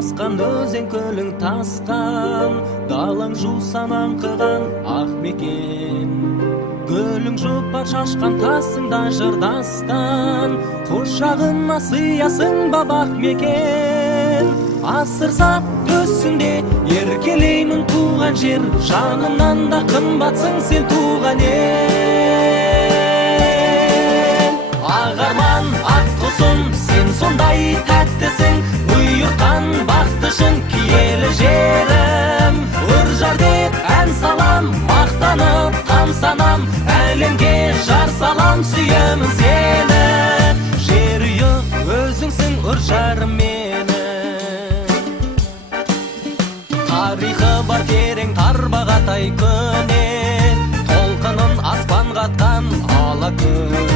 Асқан өзен көлің тасқан, далаң жусан аңқыған ақ мекен. Көлің жұпар шашқан тасыңда жырдастан, құшағына сыясың бабақ мекен. Асыр сап төсіңде еркелеймін туған жер, жанымнан да қымбатсың сен туған ел. Ағарман ақ құсым, сен сондай тәттісің, бұйыртқан бақтышың киелі жерім. Үржар деп ән салам, мақтанып тамсанам, әлемге жар салам, сүйемін сені. Жерұйық өзіңсің үржарым менің. Тарихы бар терең тарбағатай көне, толқынын аспан қатқан ала күн.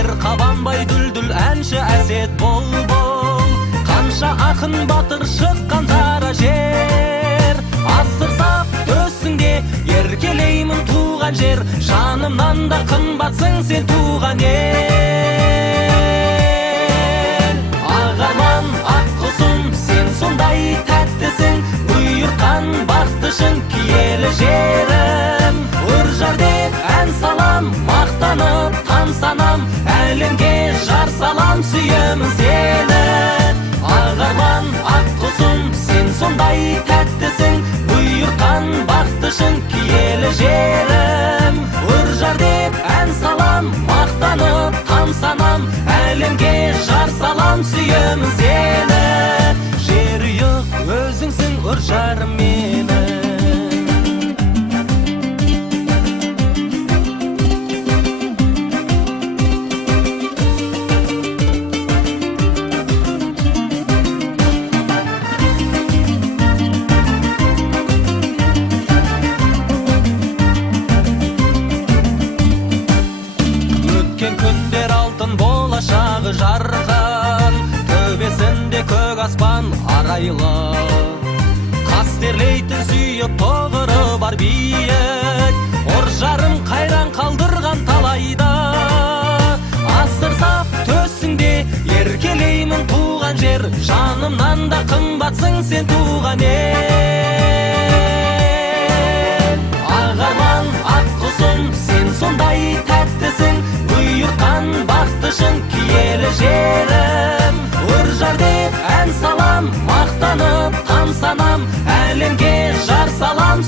Ер қабанбай дүлдүл әнші әсет бол-бол, қанша ақын батыр шыққан дара жер. Асыр сап төсіңде еркелеймін туған жер, жанымнан да қымбатсың сен туған ел. Ағарман ақ құсым, сен сондай тәттісің, бұйыртқан бақтышың киелі жерім. Үржар деп ән салам, мақтанып тамсанам, әлемге жар салам, сүйемін сені. Ағарман ақ құсым, сен сондай тәттісің, бұйыртқан бақтышың киелі жерім. Үржар деп ән салам, мақтанып тамсанам, әлемге жар салам, сүйемін сені. Жерұйық өзіңсің үржарым менің. Күндер алтын болашағы жарған, төбесінде көк аспан арайлы. Қастерлейтін сүйіп тоғыры бар биік, үржарым қайран қалдырған талайда. Асыр сап төсіңде еркелеймін туған жер, жанымнан да қымбатсың сен туған ел. Ағарман ақ құсым, сен сондай тәттісің, бұйыртқан бақтышың киелі жерім. Үржар деп ән салам, мақтанып тамсанам, әлемге жар салам,